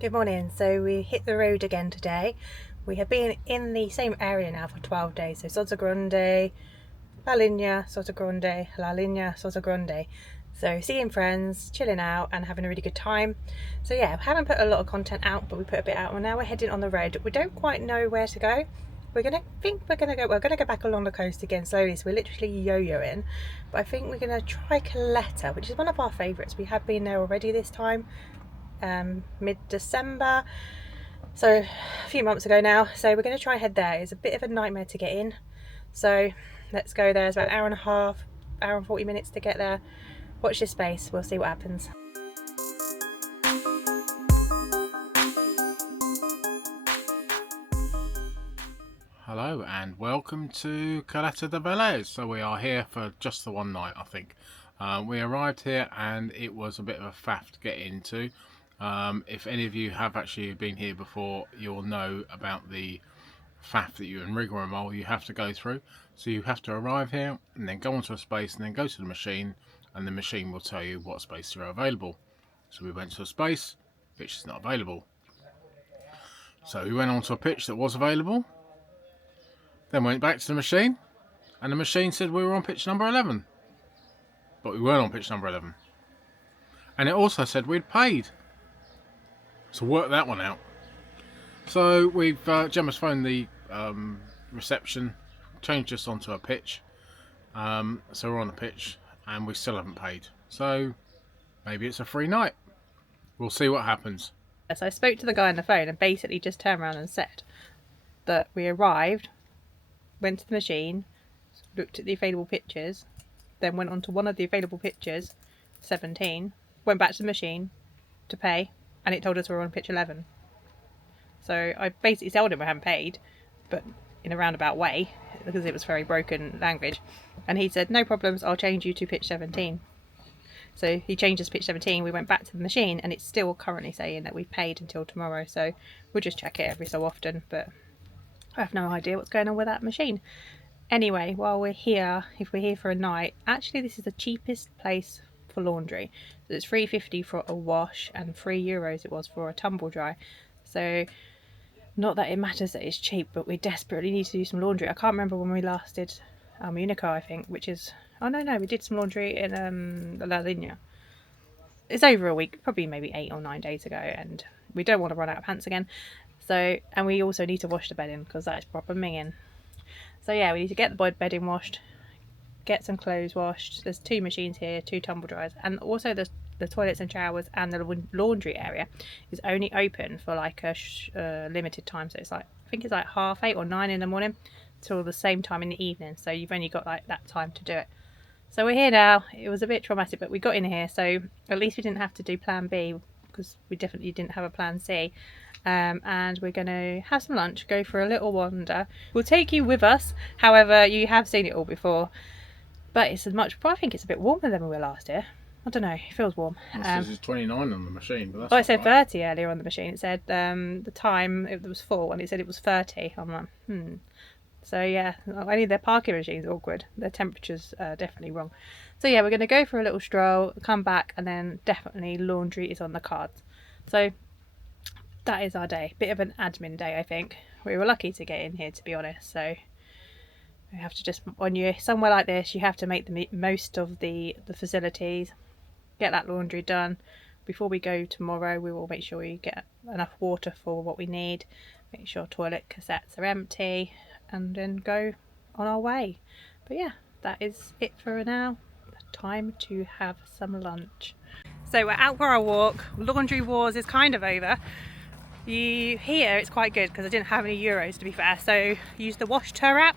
Good morning. So we hit the road again today. We have been in the same area now for 12 days. So Sozza Grande, La Linea, Sozza Grande, La Linea, Sozza Grande. So seeing friends, chilling out and having a really good time. So yeah, we haven't put a lot of content out, but we put a bit out and now we're heading on the road. We don't quite know where to go. We're gonna go back along the coast again slowly, so we're literally yo-yoing. But I think we're gonna try Caleta, which is one of our favourites. We have been there already this time. Mid-December, so a few months ago now. So we're going to try and head there. It's a bit of a nightmare to get in, so let's go there. It's about an hour and a half, hour and 40 minutes to get there. Watch this space, we'll see what happens. Hello and welcome to Caleta de Velez. So we are here for just the one night, I think. We arrived here and it was a bit of a faff to get into. If any of you have actually been here before, you'll know about the faff that you and rigmarole you have to go through. So you have to arrive here and then go onto a space and then go to the machine, and the machine will tell you what spaces are available. So we went to a space, pitch is not available. So we went onto a pitch that was available, then went back to the machine, and the machine said we were on pitch number 11. But we weren't on pitch number 11. And it also said we'd paid. So work that one out. So we've Gemma's phoned the reception, changed us onto a pitch. So we're on the pitch and we still haven't paid. So maybe it's a free night. We'll see what happens. So I spoke to the guy on the phone and basically just turned around and said that we arrived, went to the machine, looked at the available pitches, then went on to one of the available pitches, 17, went back to the machine to pay, and it told us we were on pitch 11. So I basically told him we hadn't paid, but in a roundabout way, because it was very broken language. And he said, no problems, I'll change you to pitch 17. So he changed us to pitch 17, we went back to the machine, and it's still currently saying that we've paid until tomorrow. So we'll just check it every so often, but I have no idea what's going on with that machine. Anyway, while we're here, if we're here for a night, actually this is the cheapest place for laundry. So it's £3.50 for a wash and €3 it was for a tumble dry. So not that it matters that it's cheap, but we desperately need to do some laundry. I can't remember when we last did Unico, I think, which is, oh no, we did some laundry in La Linea. It's over a week, probably maybe 8 or 9 days ago, and we don't want to run out of pants again. So, and we also need to wash the bedding because that is proper minging. So yeah, we need to get the bedding washed, get some clothes washed. There's 2 machines here, 2 tumble dryers, and also the toilets and showers and the laundry area is only open for like a limited time. So it's like, I think it's like 8:30 or 9 in the morning till the same time in the evening. So you've only got like that time to do it. So we're here now. It was a bit traumatic, but we got in here, so at least we didn't have to do plan B because we definitely didn't have a plan C. And we're going to have some lunch, go for a little wander. We'll take you with us. However, you have seen it all before, but it's I think it's a bit warmer than we were last year. I don't know, it feels warm. It says it's 29 on the machine, but that's I said 30 earlier on the machine. It said the time it was full and it said it was 30. I'm like, So yeah, only their parking machine's awkward. Their temperature's definitely wrong. So yeah, we're going to go for a little stroll, come back, and then definitely laundry is on the cards. So that is our day. Bit of an admin day, I think. We were lucky to get in here, to be honest. So we have to just, when you're somewhere like this, you have to make the most of the facilities, get that laundry done. Before we go tomorrow, we will make sure we get enough water for what we need, make sure toilet cassettes are empty, and then go on our way. But yeah, that is it for now. Time to have some lunch. So we're out for our walk. Laundry wars is kind of over. Here it's quite good because I didn't have any euros, to be fair, so I used the Wash Tour app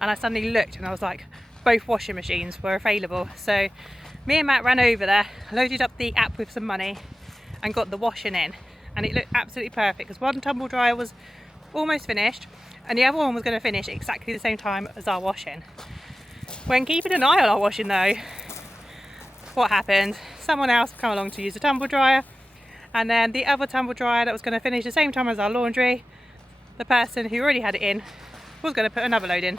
and I suddenly looked and I was like, both washing machines were available. So me and Matt ran over there, loaded up the app with some money and got the washing in, and it looked absolutely perfect because one tumble dryer was almost finished and the other one was going to finish exactly the same time as our washing. When keeping an eye on our washing though, what happened? Someone else come along to use the tumble dryer, and then the other tumble dryer that was going to finish the same time as our laundry, the person who already had it in was going to put another load in.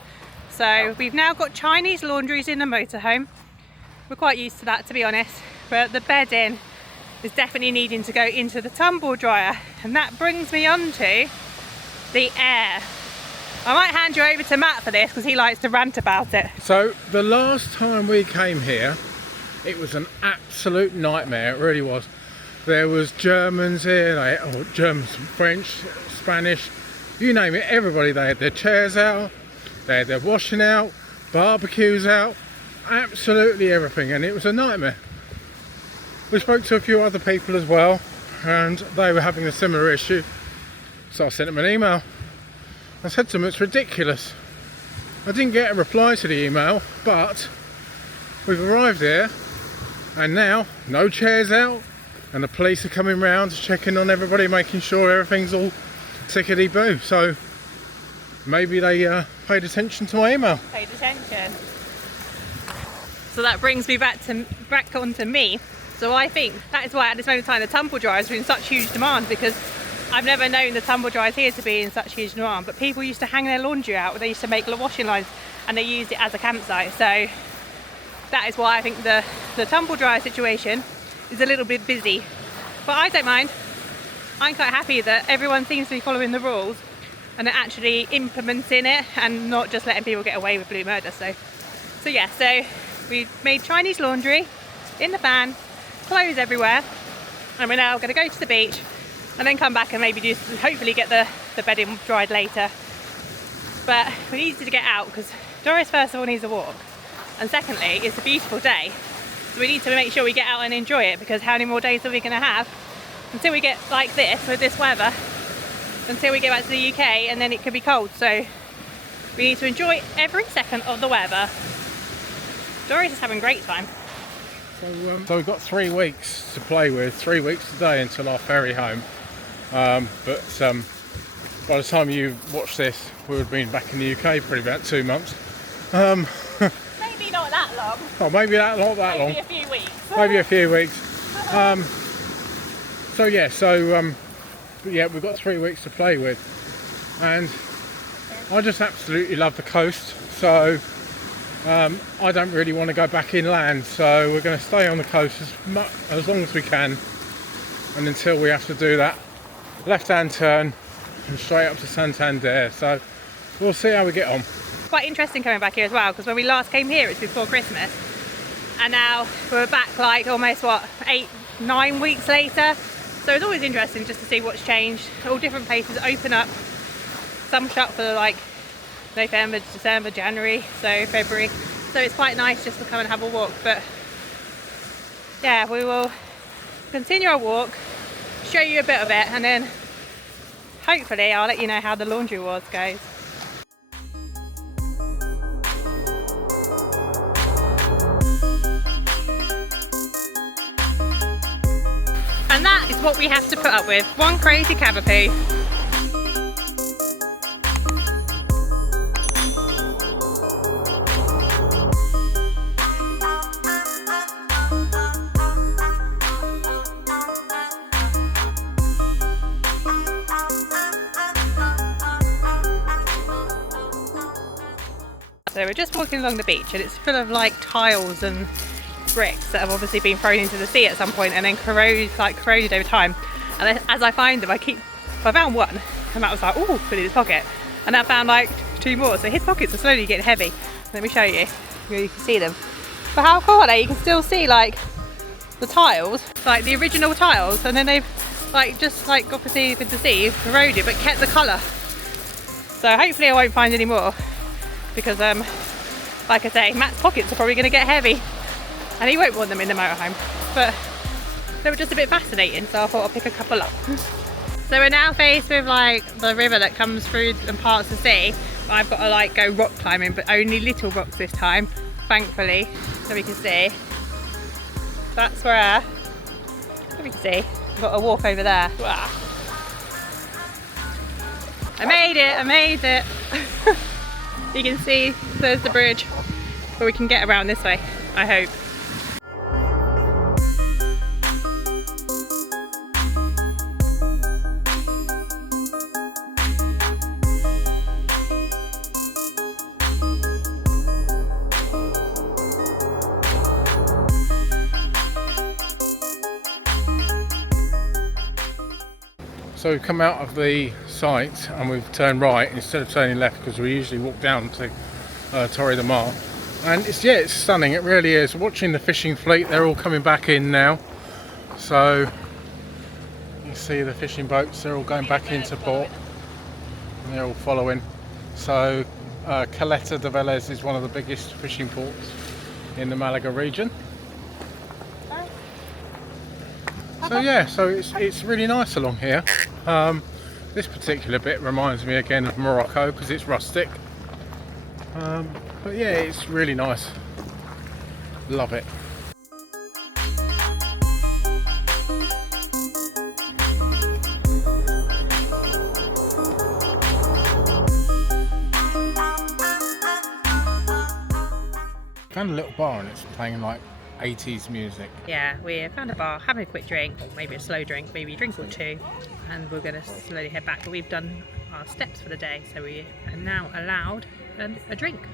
So we've now got Chinese laundries in the motorhome. We're quite used to that, to be honest, but the bedding is definitely needing to go into the tumble dryer, and that brings me on to the Aire. I might hand you over to Matt for this because he likes to rant about it. So the last time we came here, it was an absolute nightmare. It really was. There was Germans here, Germans, French, Spanish, you name it. Everybody. They had their chairs out, they had their washing out, barbecues out, absolutely everything, and it was a nightmare. We spoke to a few other people as well, and they were having a similar issue. So I sent them an email. I said to them, it's ridiculous. I didn't get a reply to the email, but we've arrived here and now no chairs out, and the police are coming round checking on everybody, making sure everything's all tickety-boo. So maybe they paid attention to my email. Paid attention. So that brings me back onto me. So I think that is why at this moment in time the tumble dryers are in such huge demand, because I've never known the tumble dryers here to be in such huge demand, but people used to hang their laundry out. They used to make washing lines and they used it as a campsite. So that is why I think the tumble dryer situation is a little bit busy. But I don't mind. I'm quite happy that everyone seems to be following the rules and are actually implementing it and not just letting people get away with blue murder. So yeah, so we made Chinese laundry in the van, clothes everywhere, and we're now going to go to the beach and then come back and maybe hopefully get the bedding dried later. But we need to get out because Doris first of all needs a walk, and secondly it's a beautiful day, so we need to make sure we get out and enjoy it, because how many more days are we going to have until we get like this with this weather, until we get back to the UK, and then it could be cold. So we need to enjoy every second of the weather. Doris is having a great time. So we've got 3 weeks to play with, 3 weeks today until our ferry home. But by the time you watch this, we would have been back in the UK probably about 2 months. Maybe not that long. Oh, maybe not that long. Maybe a few weeks. Maybe a few weeks. But yeah, we've got 3 weeks to play with, and I just absolutely love the coast. So I don't really want to go back inland, so we're going to stay on the coast as long as we can, and until we have to do that left-hand turn and straight up to Santander. So we'll see how we get on. Quite interesting coming back here as well, because when we last came here it's before Christmas, and now we're back like almost 8-9 weeks later. So it's always interesting just to see what's changed. All different places open up, some shut for like November, December, January, so February. So it's quite nice just to come and have a walk. But yeah, we will continue our walk, show you a bit of it, and then hopefully I'll let you know how the laundry wars goes. And that is what we have to put up with. One crazy cavapoo. So we're just walking along the beach, and it's full of like tiles and bricks that have obviously been thrown into the sea at some point and then corroded over time. And then, as I find them, I found one, and Matt was like, "Oh, put it in his pocket," and I found like 2 more. So his pockets are slowly getting heavy. Let me show you. You can see them. But how cool are they? You can still see like the tiles, like the original tiles, and then they've just obviously with the sea corroded but kept the colour. So hopefully I won't find any more, because like I say, Matt's pockets are probably going to get heavy and he won't want them in the motorhome, but they were just a bit fascinating, so I thought I'd pick a couple up. So we're now faced with like the river that comes through and parts the sea. I've got to like go rock climbing, but only little rocks this time, thankfully, so we can see. That's where we can see. I've got a walk over there. Wow. I made it. You can see there's the bridge, but we can get around this way, I hope. So we've come out of the site and we've turned right instead of turning left, because we usually walk down to Torre de Mar. And it's stunning, it really is. Watching the fishing fleet, they're all coming back in now. So you see the fishing boats, they're all going back into port and they're all following. So Caleta de Velez is one of the biggest fishing ports in the Malaga region. So yeah, so it's really nice along here. This particular bit reminds me again of Morocco because it's rustic. But yeah, it's really nice. Love it. Found a little bar and it's playing like 80s music. Yeah, we found a bar, having a quick drink, or maybe a slow drink, maybe a drink or two, and we're going to slowly head back. But we've done our steps for the day, so we are now allowed a drink.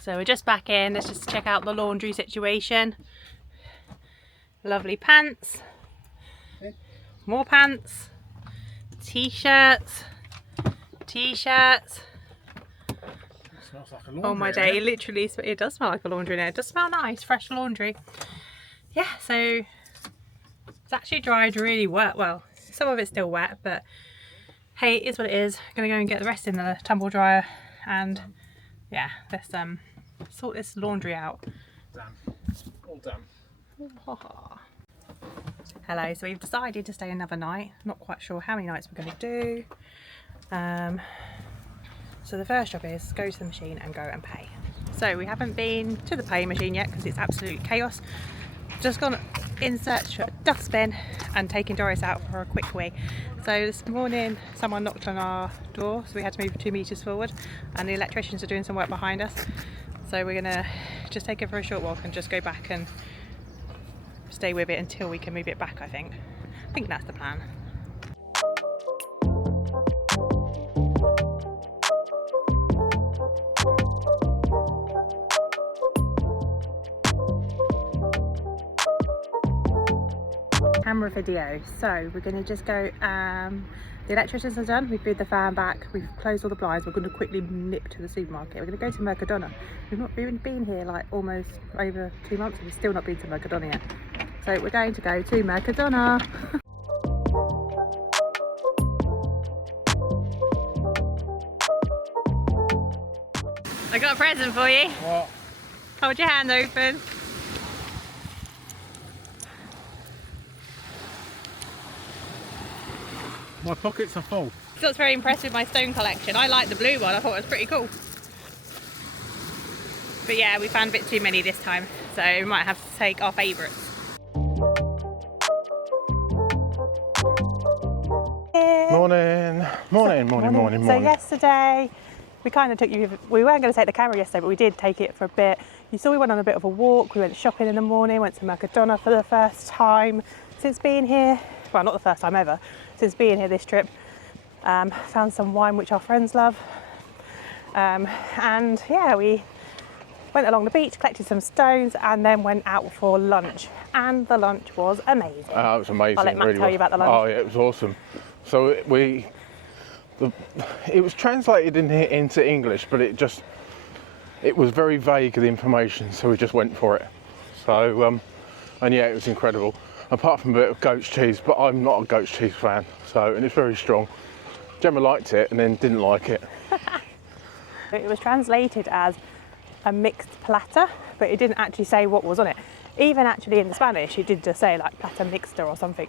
So we're just back in. Let's just check out the laundry situation. Lovely pants, more pants, t-shirts. Smells like a laundry. Oh my day, it does smell like a laundry now. It does smell nice, fresh laundry. Yeah, so it's actually dried really well. Some of it's still wet, but hey, it is what it is. I'm gonna go and get the rest in the tumble dryer, and yeah, let's sort this laundry out. Damn. All done. Hello, so we've decided to stay another night. Not quite sure how many nights we're going to do. So the first job is go to the machine and go and pay. So we haven't been to the pay machine yet because it's absolute chaos. Just gone in search for a dustbin and taking Doris out for a quick wee. So this morning someone knocked on our door, so we had to move 2 meters forward, and the electricians are doing some work behind us. So we're gonna just take it for a short walk and just go back and stay with it until we can move it back, I think. I think that's the plan. Camera video. So we're going to just go, the electricians are done, we've moved the fan back, we've closed all the blinds, we're going to quickly nip to the supermarket. We're going to go to Mercadona. We've not even been here like almost over 2 months and we've still not been to Mercadona yet. So we're going to go to Mercadona. I got a present for you. What? Hold your hand open. My pockets are full. Scott's very impressed with my stone collection. I like the blue one, I thought it was pretty cool. But yeah, we found a bit too many this time, so we might have to take our favourites. Morning. So yesterday, we kind of took you, we weren't going to take the camera yesterday, but we did take it for a bit. You saw we went on a bit of a walk, we went shopping in the morning, went to Mercadona for the first time since being here. Well, not the first time ever, since being here this trip. Found some wine which our friends love. And yeah, we went along the beach, collected some stones, and then went out for lunch. And the lunch was amazing. It was amazing. I'll let Matt tell you about the lunch. Oh yeah, it was awesome. So it was translated into English, but it was very vague, the information, so we just went for it. So and yeah, it was incredible. Apart from a bit of goat's cheese, but I'm not a goat's cheese fan, and it's very strong. Gemma liked it and then didn't like it. It was translated as a mixed platter, but it didn't actually say what was on it. Even actually in the Spanish, it did just say like platter mixta or something.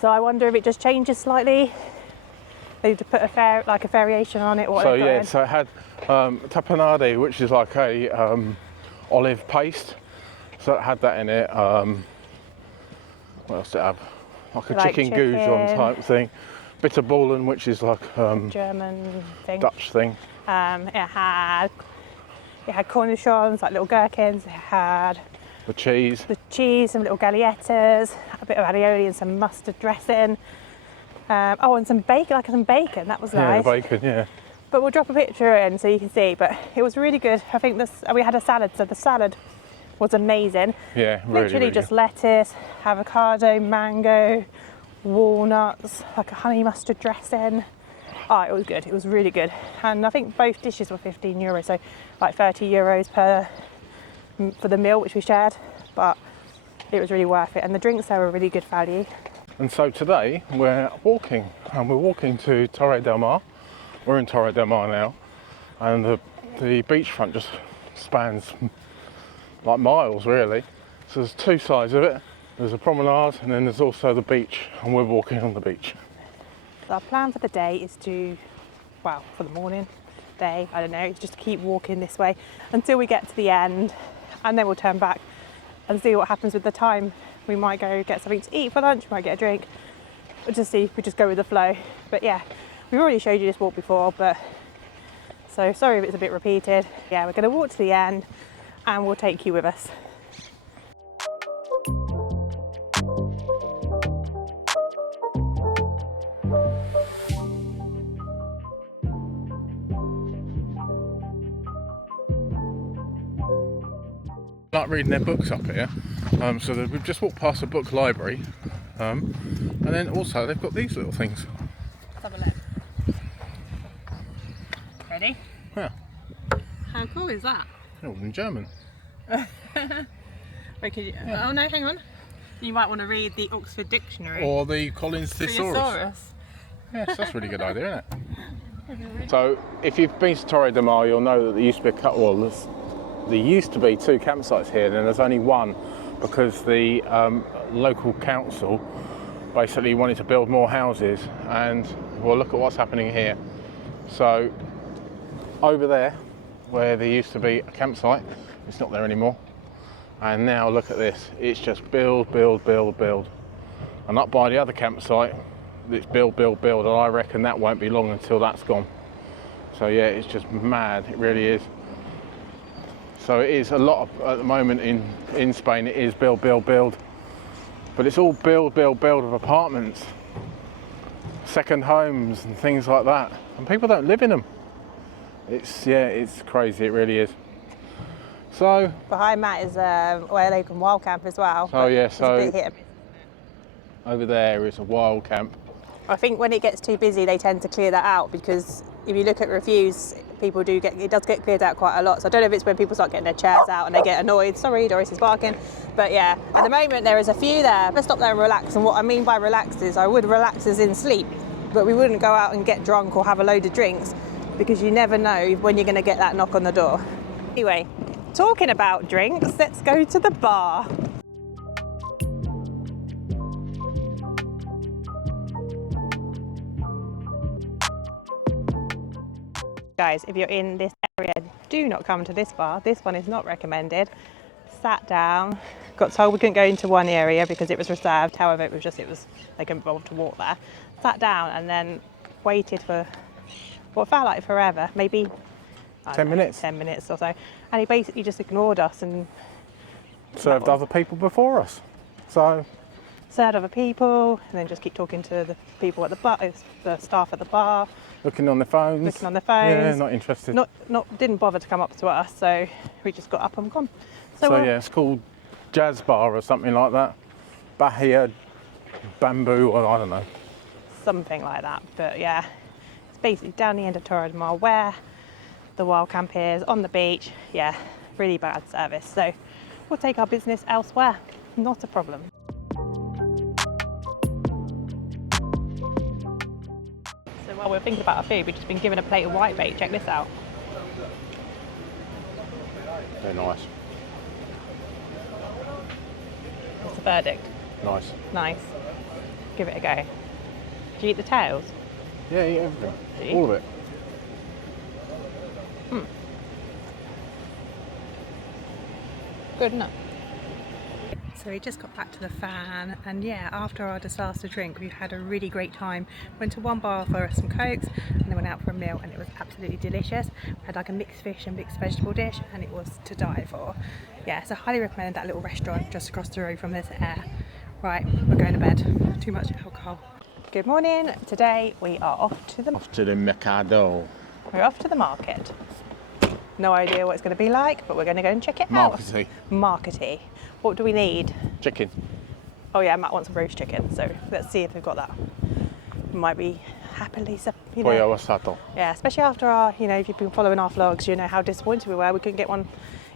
So I wonder if it just changes slightly. They to put a variation on it. So yeah, so it had tapenade, which is like a olive paste. So it had that in it. What else did it have? Like a chicken goujon type thing. Bitterballen, which is like German thing. Dutch thing. It had cornichons, like little gherkins. It had the cheese, some little galletas, a bit of alioli and some mustard dressing. And some bacon. That was nice. Yeah, bacon. Yeah. But we'll drop a picture in so you can see. But it was really good. I think we had a salad. So the salad was amazing. Yeah, really, Literally really just good. lettuce, avocado, mango, walnuts, like a honey mustard dressing. Oh, it was good. It was really good. And I think both dishes were €15, so like €30 for the meal, which we shared. But it was really worth it. And the drinks there were really good value. And so today we're walking, and we're walking to Torre del Mar. We're in Torre del Mar now, and the beachfront just spans like miles really. So there's two sides of it. There's a promenade, and then there's also the beach, and we're walking on the beach. So our plan for the day is to, well, for the morning, day, I don't know, it's just to keep walking this way until we get to the end, and then we'll turn back and see what happens with the time. We might go get something to eat for lunch, we might get a drink, we'll just see if we just go with the flow. But yeah, we've already showed you this walk before, but so sorry if it's a bit repeated. Yeah, we're going to walk to the end and we'll take you with us. Like reading their books up here, so we've just walked past a book library, and then also they've got these little things. Let's have a look. Ready? Yeah. How cool is that? They're all in German. Wait, yeah. Oh no, hang on. You might want to read the Oxford Dictionary. Or the Collins Thesaurus. Yes, that's a really good idea, isn't it? So, if you've been to Torre del Mar, you'll know that there used to be there used to be two campsites here, and there's only one because the local council basically wanted to build more houses. And well, look at what's happening here. So, over there, where there used to be a campsite, it's not there anymore. And now look at this, it's just build, build, build, build. And up by the other campsite, it's build, build, build, and I reckon that won't be long until that's gone. So yeah, it's just mad, it really is. So it is a lot at the moment in Spain, it is build, build, build. But it's all build, build, build of apartments, second homes and things like that. And people don't live in them. It's crazy, it really is. So behind Matt is where they can wild camp as well. Oh yeah, so it's a bit hit. Over there is a wild camp. I think when it gets too busy, they tend to clear that out, because if you look at reviews, it does get cleared out quite a lot. So I don't know if it's when people start getting their chairs out and they get annoyed. Sorry, Doris is barking. But yeah, at the moment there is a few there. Let's stop there and relax. And what I mean by relax is I would relax as in sleep, but we wouldn't go out and get drunk or have a load of drinks, because you never know when you're going to get that knock on the door. Anyway, talking about drinks, let's go to the bar. Guys, if you're in this area, do not come to this bar. This one is not recommended. Sat down, got told we couldn't go into one area because it was reserved. However, they couldn't bother to walk there. Sat down and then waited for what felt like forever, maybe 10 minutes. 10 minutes or so. And he basically just ignored us and served other people before us. So served other people, and then just keep talking to the people at the bar, the staff at the bar. Looking on their phones. Yeah, not interested. Didn't bother to come up to us, so we just got up and gone. So yeah, it's called Jazz Bar or something like that. Bahia Bamboo, or I don't know. Something like that, but yeah. It's basically down the end of Torre del Mar where the wild camp is, on the beach. Yeah, really bad service. So we'll take our business elsewhere. Not a problem. So while we're thinking about our food, we've just been given a plate of whitebait. Check this out. They're nice. What's the verdict? Nice. Nice. Give it a go. Do you eat the tails? Yeah, eat everything. Do you? All of it. Good enough. So we just got back to the fan, and yeah, after our disaster drink, we've had a really great time. Went to one bar for some cokes, and then went out for a meal, and it was absolutely delicious. We had like a mixed fish and mixed vegetable dish, and it was to die for. Yeah, so highly recommend that little restaurant just across the road from this Aire. Right, we're going to bed. Too much alcohol. Good morning. Today we are off to the Mercado. We're off to the market. No idea what it's going to be like, but we're going to go and check it out. Markety. What do we need? Chicken. Oh yeah, Matt wants a roast chicken, so let's see if they've got that. Might be happily, you know. Pollo asado. Yeah, especially after our, you know, if you've been following our vlogs, you know how disappointed we were. We couldn't get one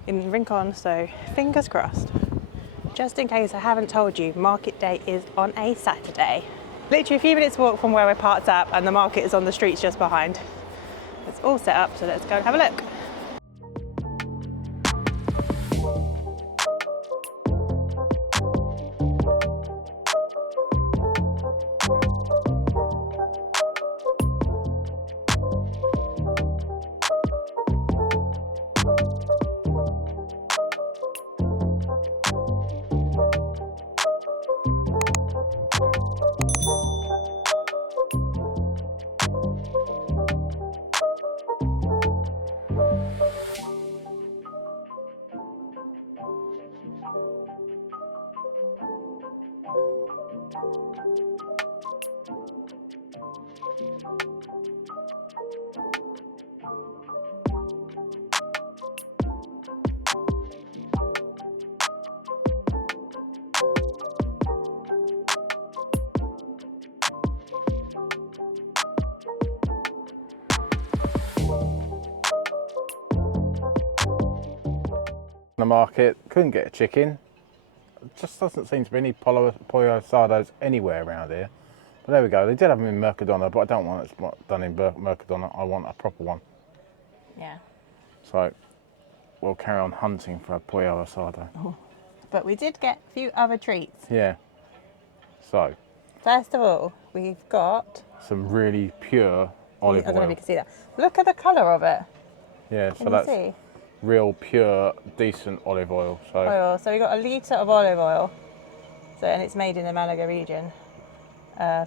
in Rincon, so fingers crossed. Just in case I haven't told you, market day is on a Saturday. Literally a few minutes walk from where we're parked up, and the market is on the streets just behind. It's all set up, so let's go and have a look. The market, couldn't get a chicken. Just doesn't seem to be any pollo asados anywhere around here. But there we go. They did have them in Mercadona, but I don't want it done in Mercadona. I want a proper one. Yeah. So we'll carry on hunting for a pollo asado. Oh. But we did get a few other treats. Yeah. So First of all, we've got some really pure olive I don't know if oil. you can see that. Look at the colour of it. Yeah, Can so you that's see? real pure decent olive oil. So Oil. So we got a litre of olive oil. So and it's made in the Malaga region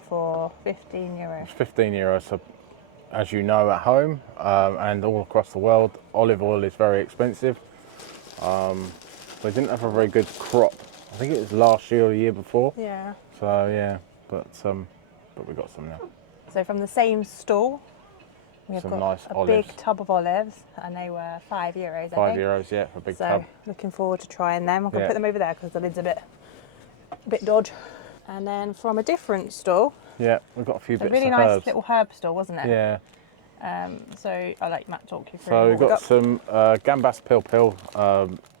for €15. it's €15. So as you know at home and all across the world, olive oil is very expensive. We didn't have a very good crop. I think it was last year or the year before. Yeah. So yeah, but we got some now. So from the same stall, we've Some got nice a olives. big tub of olives, and they were €5. I think. €5, yeah, for a big So tub. looking forward to trying them. I'm gonna Yeah. put them over there because the lid's a bit dodge. And then from a different stall, Yeah, we've got a few a bits really of nice herbs. little herb stall, wasn't it? Yeah. So I'll let Matt talk you through. So we've what got some gambas pil.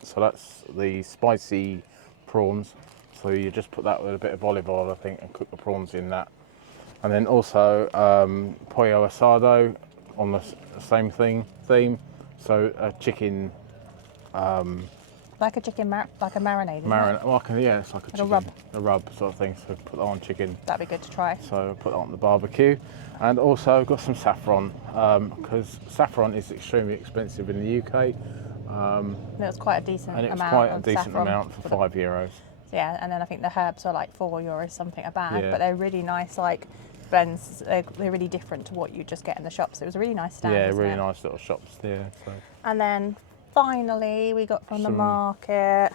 So that's the spicy prawns. So you just put that with a bit of olive oil, I think, and cook the prawns in that. And then also pollo asado on the same theme. So a chicken like a chicken, like a marinade. Isn't marinade. it? Well, yeah, it's like a chicken, a rub. Sort of thing. So put that on chicken. That'd be good to try. So put that on the barbecue, and also got some saffron because saffron is extremely expensive in the UK. It was quite a decent And it's amount. quite a of decent saffron amount for €5. Yeah, and then I think the herbs are like €4 something a bag, Yeah. but they're really nice, like blends. They're really different to what you just get in the shops. It was a really nice stand. Yeah, wasn't really it? nice little shops there. So And then finally, we got from the Some- market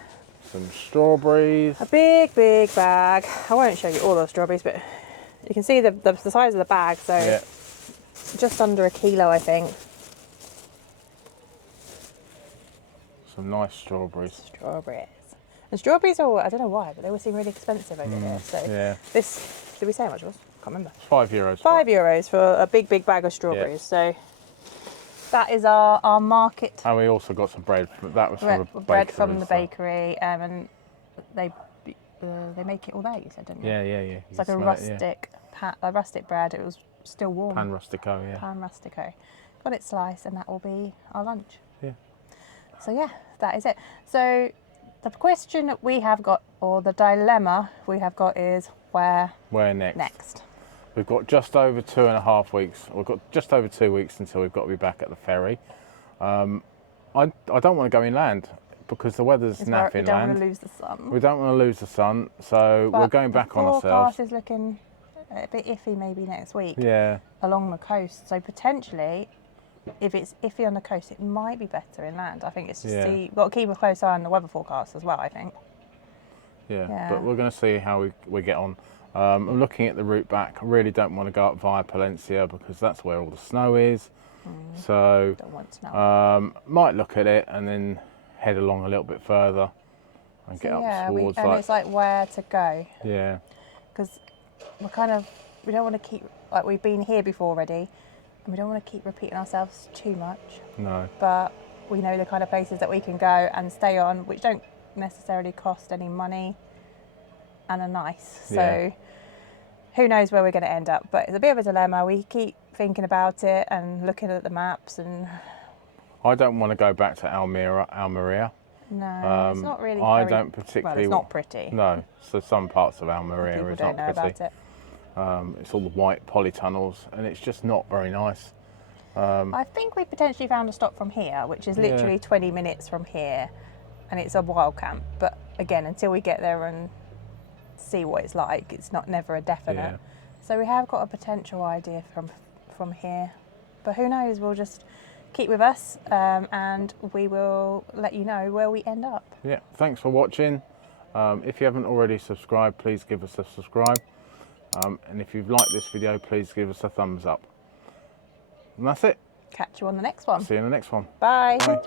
some strawberries. a big bag. I won't show you all the strawberries, but you can see the size of the bag. So Yeah, just under a kilo, I think. some nice strawberries. Strawberries. And strawberries are, I don't know why, but they always seem really expensive over here. So Yeah, this, did we say how much it was? Can't remember. it's €5. €5 for a big bag of strawberries. So that is our market And we also got some bread. That was from a bread bakery, from the so- bakery, and they make it all there. You said, didn't you? Yeah. It's like a rustic rustic bread. It was still warm. Pan rustico, yeah. Pan rustico. Got it sliced, and that will be our lunch. Yeah. So yeah, that is it. So the question that we have got, or the dilemma we have got, is where Where next? next? We've got just over 2.5 weeks. We've got just over 2 weeks until we've got to be back at the ferry. I don't want to go inland because the weather's naff We don't want inland. to lose the sun. We don't want to lose the sun, so But we're going back on The ourselves. forecast is looking a bit iffy maybe next week Yeah, along the coast. So potentially, if it's iffy on the coast, it might be better inland. I think it's just Yeah. we've got to keep a close eye on the weather forecast as well, I think. yeah. Yeah. But we're going to see how we get on. I'm looking at the route back. I really don't want to go up via Policia because that's where all the snow is. So Don't want to know. might look at it and then head along a little bit further and get up towards and it's like where to go. Yeah. Because we don't want to keep, like, we've been here before already, and we don't want to keep repeating ourselves too much. No. But we know the kind of places that we can go and stay on, which don't necessarily cost any money and are nice. So who knows where we're going to end up, but it's a bit of a dilemma. We keep thinking about it and looking at the maps, and I don't want to go back to Almeria. no, it's not really I very, don't particularly... well, it's not pretty. No, so some parts of Almeria People is don't not know pretty. about it. It's all the white polytunnels and it's just not very nice. I think we potentially found a stop from here, which is literally 20 minutes from here, and it's a wild camp. But again, until we get there and see what it's like, it's never a definite. Yeah. So we have got a potential idea from here, but who knows? We'll just keep with us, and we will let you know where we end up. Yeah, thanks for watching. If you haven't already subscribed, please give us a subscribe. And if you've liked this video, please give us a thumbs up. And that's it. Catch you on the next one. See you in the next one. Bye. Bye.